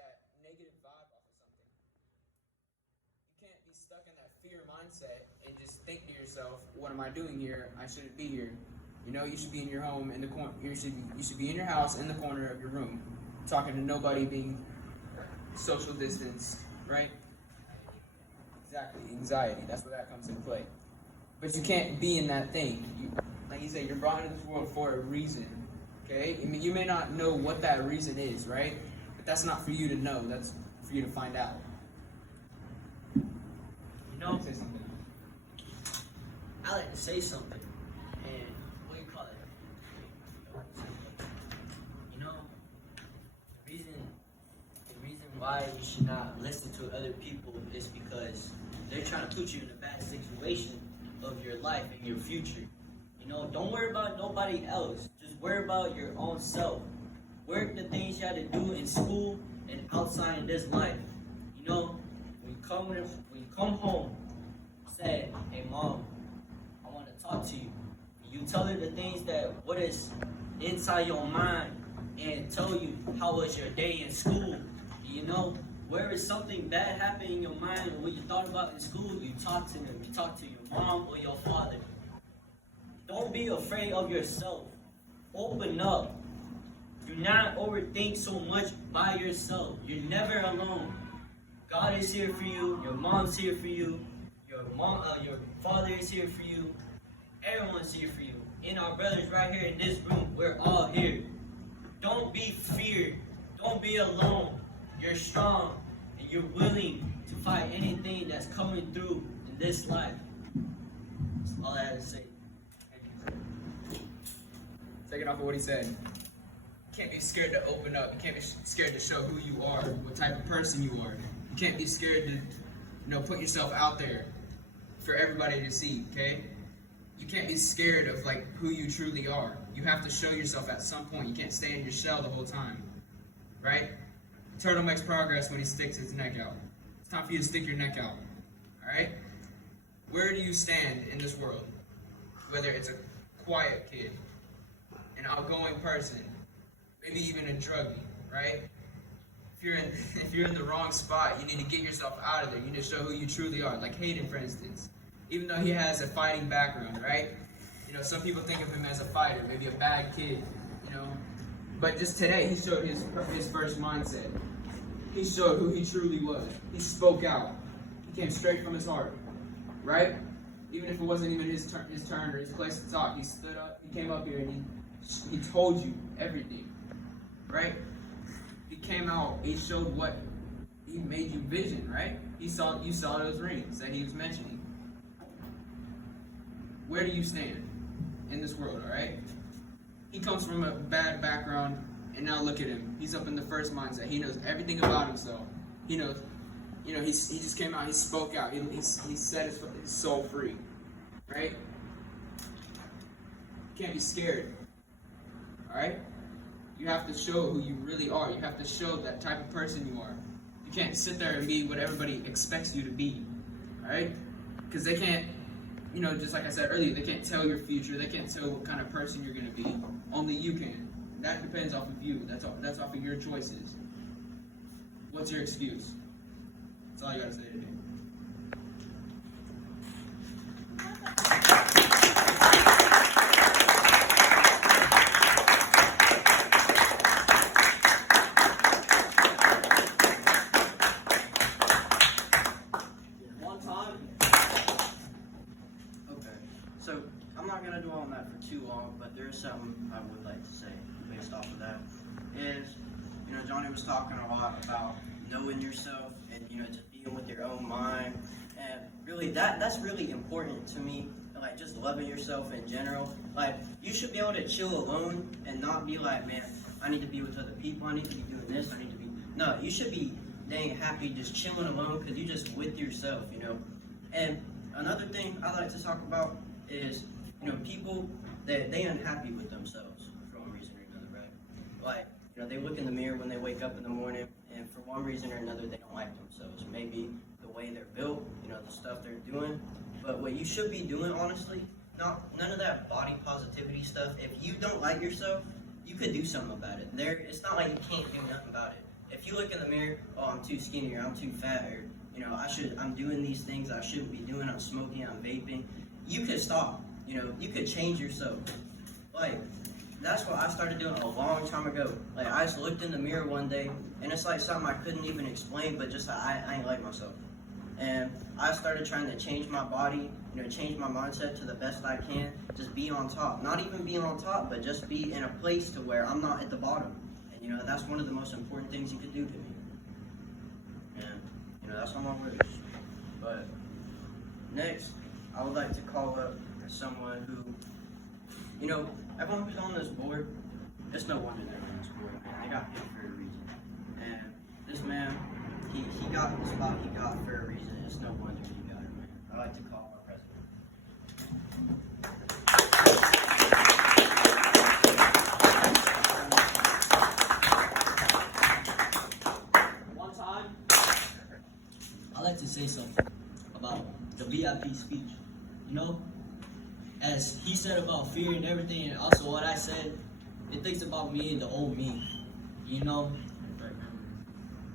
that negative vibe off of something. You can't be stuck in that fear mindset and just think to yourself, what am I doing here? I shouldn't be here. You know, you should be in your home in the corner. You should be in your house in the corner of your room, talking to nobody, being social distance, right? Exactly, anxiety. That's where that comes into play. But you can't be in that thing. Like you said, you're brought into this world for a reason. Okay? I mean, you may not know what that reason is, right? But that's not for you to know. That's for you to find out. You know, say something. I like to say something. And what do you call it? You know, the reason why you should not listen to other people is because they're trying to put you in a bad situation of your life and your future. You know, don't worry about nobody else. Just worry about your own self. Work the things you had to do in school and outside of this life. You know, when you come home, say, hey mom, I want to talk to you. You tell her the things that what is inside your mind and tell you how was your day in school. You know, where is something bad happening in your mind or what you thought about in school, you talk to them. You talk to your mom or your father. Don't be afraid of yourself. Open up. Do not overthink so much by yourself. You're never alone. God is here for you. Your mom's here for you. Your father is here for you. Everyone's here for you. And our brothers right here in this room, we're all here. Don't be feared. Don't be alone. You're strong and you're willing to fight anything that's coming through in this life. That's all I had to say. Taking off of what he said. You can't be scared to open up. You can't be scared to show who you are, what type of person you are. You can't be scared to, put yourself out there for everybody to see, okay? You can't be scared of, who you truly are. You have to show yourself at some point. You can't stay in your shell the whole time, right? Turtle makes progress when he sticks his neck out. It's time for you to stick your neck out, all right? Where do you stand in this world? Whether it's a quiet kid, an outgoing person, maybe even a druggie, right? If you're in the wrong spot, you need to get yourself out of there. You need to show who you truly are. Like Hayden, for instance. Even though he has a fighting background, right? Some people think of him as a fighter, maybe a bad kid, But just today, he showed his first mindset. He showed who he truly was. He spoke out. He came straight from his heart, right? Even if it wasn't even his turn or his place to talk, he stood up. He came up here and he told you everything, right? He came out. He showed what he made you vision, right? You saw those rings that he was mentioning. Where do you stand in this world? All right. He comes from a bad background. And now look at him. He's up in the first mindset. He knows everything about himself. He knows, he just came out. He spoke out. He set his soul free, right? You can't be scared, all right? You have to show who you really are. You have to show that type of person you are. You can't sit there and be what everybody expects you to be, all right? Because they can't, just like I said earlier, they can't tell your future. They can't tell what kind of person you're going to be. Only you can. That depends off of you. That's off of your choices. What's your excuse? That's all I gotta say today. One time. Okay. So I'm not gonna dwell on that for too long, but there's something I would like to say based off of that. Is Johnny was talking a lot about knowing yourself and just being with your own mind, and really that's really important to me. Like just loving yourself in general. Like you should be able to chill alone and not be like, man, I need to be with other people. I need to be doing this. I need to be. No, you should be dang happy just chilling alone because you're just with yourself, And another thing I like to talk about is people that they unhappy with themselves for one reason or another, right? Like they look in the mirror when they wake up in the morning, and for one reason or another, they don't like themselves. Maybe the way they're built, the stuff they're doing. But what you should be doing, honestly, none of that body positivity stuff. If you don't like yourself, you could do something about it. It's not like you can't do nothing about it. if you look in the mirror, oh, I'm too skinny, or I'm too fat, or I'm doing these things I shouldn't be doing. I'm smoking, I'm vaping. You could stop. You could change yourself. Like, that's what I started doing a long time ago. Like, I just looked in the mirror one day, and it's like something I couldn't even explain, but just I ain't like myself. And I started trying to change my body, change my mindset to the best I can. Just be on top. Not even be on top, but just be in a place to where I'm not at the bottom. And that's one of the most important things you could do to me. And that's all my words. But next, I would like to call up someone who, everyone who's on this board, it's no wonder they're on this board, man. They got paid for a reason. And this man, he got the spot he got for a reason. It's no wonder he got it, man. I'd like to call our president. One time, I'd like to say something about the VIP speech. As he said about fear and everything, and also what I said, it thinks about me and the old me.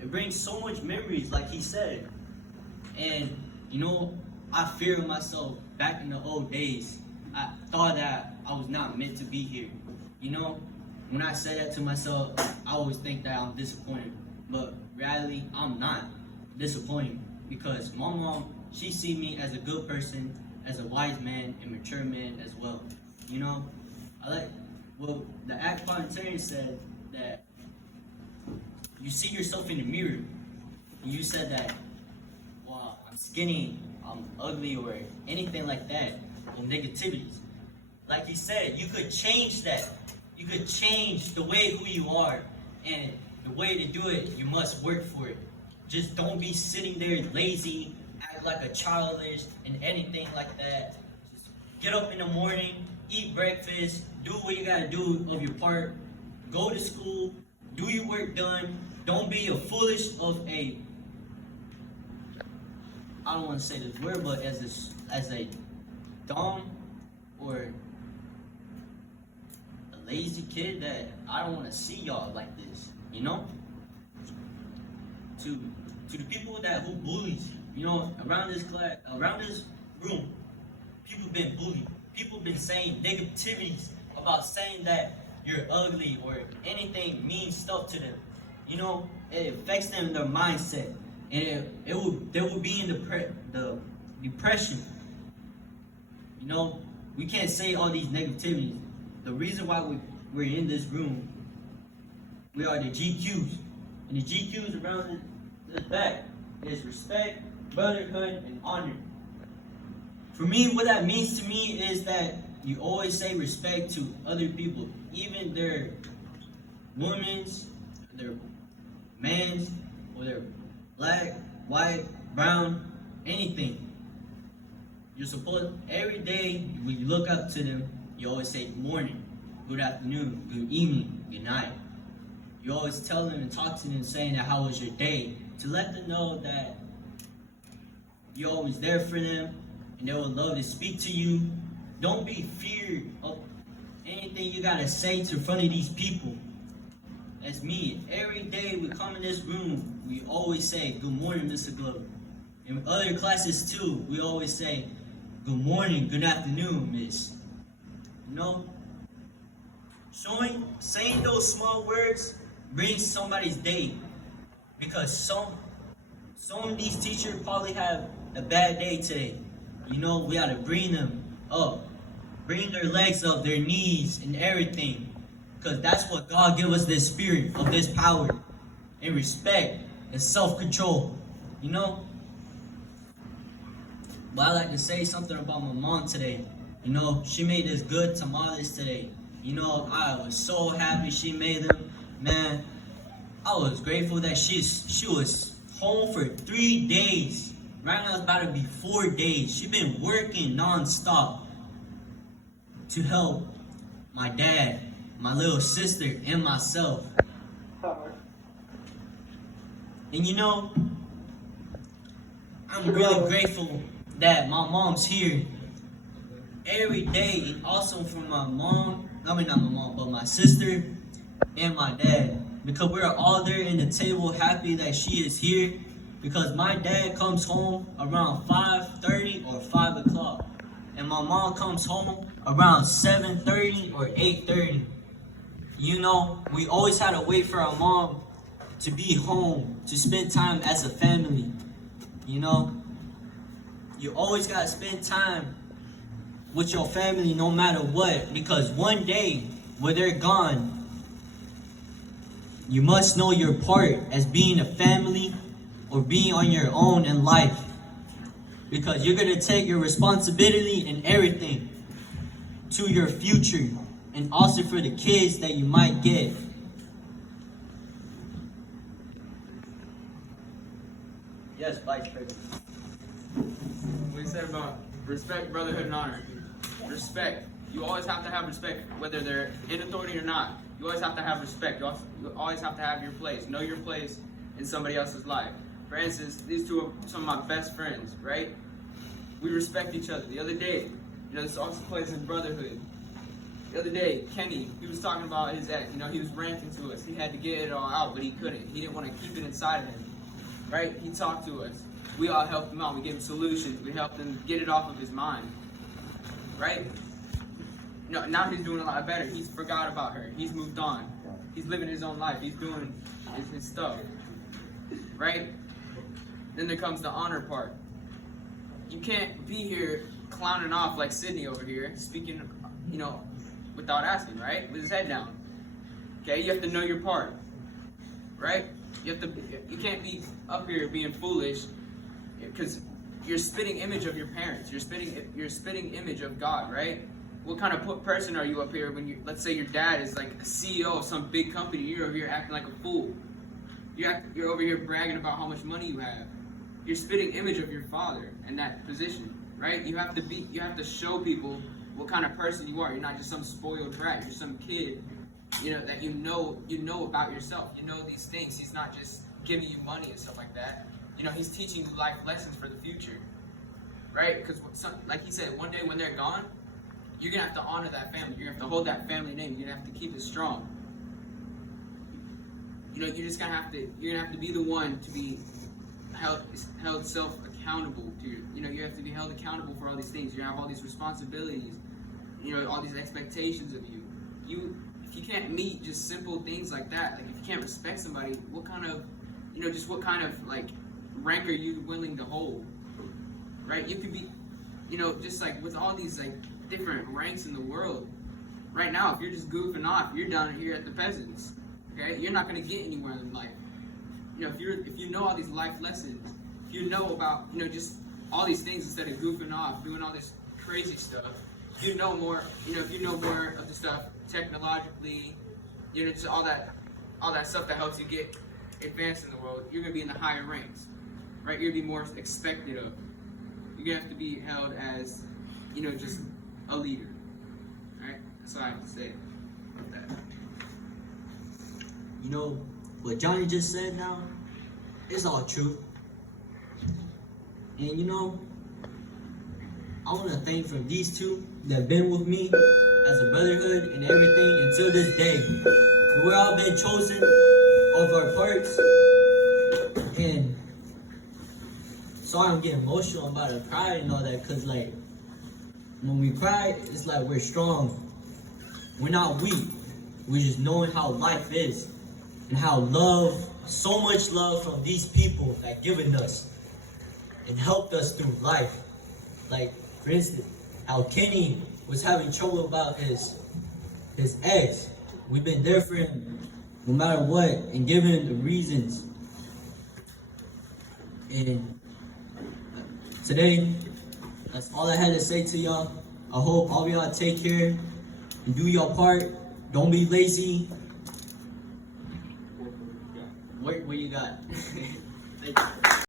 It brings so much memories, like he said. And, I fear myself back in the old days. I thought that I was not meant to be here. When I say that to myself, I always think that I'm disappointed. But reality, I'm not disappointed because my mom, she see me as a good person, as a wise man and mature man as well. The act parliamentarian said that you see yourself in the mirror, and you said that, well, I'm skinny, I'm ugly, or anything like that, or negativities. Like he said, you could change that. You could change the way who you are, and the way to do it, you must work for it. Just don't be sitting there lazy, act like a childish, and anything like that. Just get up in the morning, eat breakfast, do what you gotta do of your part, go to school, do your work done. Don't be a foolish of a, I don't want to say this word, but as a dumb or a lazy kid that I don't want to see y'all like this, To the people who bullies you, around this class, around this room, people been bullied. People been saying negativities about saying that you're ugly or anything mean stuff to them. It affects them in their mindset, and they will be in the depression. We can't say all these negativities. The reason why we're in this room, we are the GQs, and the GQs around the back is respect, brotherhood, and honor. For me, what that means to me is that you always say respect to other people, even their women's, their man's, or their black, white, brown, anything. You're supposed, every day when you look up to them, you always say good morning, good afternoon, good evening, good night. You always tell them and talk to them saying that how was your day, to let them know that you're always there for them and they would love to speak to you. Don't be feared of anything you gotta say to front of these people. That's me. Every day we come in this room, we always say, good morning, Mr. Glover. In other classes too, we always say, good morning, good afternoon, miss. Saying those small words brings somebody's day. Because some of these teachers probably have a bad day today. We gotta bring them up. Bring their legs up, their knees, and everything. Because that's what God gave us, this spirit of this power and respect and self-control. But I like to say something about my mom today. She made this good tamales today. I was so happy she made them. Man, I was grateful that she was home for 3 days. Right now it's about to be 4 days. She's been working non-stop to help my dad, my little sister, and myself. And I'm really grateful that my mom's here every day. Also from my mom, not my mom, but my sister and my dad. because we're all there in the table happy that she is here, because my dad comes home around 5:30 or 5 o'clock, and my mom comes home around 7:30 or 8:30. You know, we always had to wait for our mom to be home to spend time as a family. You know, you always gotta spend time with your family no matter what, because one day when they're gone, you must know your part as being a family or being on your own in life, because you're gonna take your responsibility and everything to your future and also for the kids that you might get. Yes, Vice President. What you said about respect, brotherhood, and honor. Respect. You always have to have respect, whether they're in authority or not. You always have to have respect. You always have to have your place. Know your place in somebody else's life. For instance, these two are some of my best friends, right? We respect each other. The other day, this also plays in brotherhood. The other day, Kenny, he was talking about his ex. He was ranting to us. He had to get it all out, but he couldn't. He didn't want to keep it inside of him, right? He talked to us. We all helped him out. We gave him solutions. We helped him get it off of his mind, right? Now he's doing a lot better. He's forgot about her. He's moved on. He's living his own life. He's doing his stuff, right? Then there comes the honor part. You can't be here clowning off like Sydney over here, speaking, without asking, right? With his head down. Okay, you have to know your part, right? You can't be up here being foolish, because you're spitting image of your parents. You're spitting image of God, right? What kind of person are you up here when let's say your dad is like a CEO of some big company, you're over here acting like a fool. You're over here bragging about how much money you have. You're spitting image of your father in that position, right? You have to show people what kind of person you are. You're not just some spoiled brat. You're some kid, that you know about yourself. You know these things. He's not just giving you money and stuff like that. He's teaching you life lessons for the future, right? Because like he said, one day when they're gone, you're gonna have to honor that family. You're gonna have to hold that family name. You're gonna have to keep it strong. You're just gonna have to. You're gonna have to be the one to be held self accountable to. You have to be held accountable for all these things. You have all these responsibilities. All these expectations of you. If you can't meet just simple things like that, like if you can't respect somebody, what kind of, what kind of like rank are you willing to hold? Right? You could be, just like with all these like different ranks in the world. Right now, if you're just goofing off, you're down here at the peasants. Okay, you're not going to get anywhere in life. If you know all these life lessons, if you know about just all these things instead of goofing off, doing all this crazy stuff. If you know more, if you know more of the stuff technologically, just all that stuff that helps you get advanced in the world, you're going to be in the higher ranks, right? You're going to be more expected of. You're going to have to be held as, just a leader, right? That's all I have to say about that. What Johnny just said now, it's all true. And I want to thank from these two that have been with me as a brotherhood and everything until this day. We've all been chosen of our parts. And sorry I'm getting emotional, I'm about to cry and all that, because like when we cry, it's like we're strong. We're not weak. We're just knowing how life is and how so much love from these people that given us and helped us through life. Like, for instance, how Kenny was having trouble about his ex. We've been there for him no matter what and giving him the reasons. And today, that's all I had to say to y'all. I hope all of y'all take care and do your part. Don't be lazy. Work what you got. Thank you.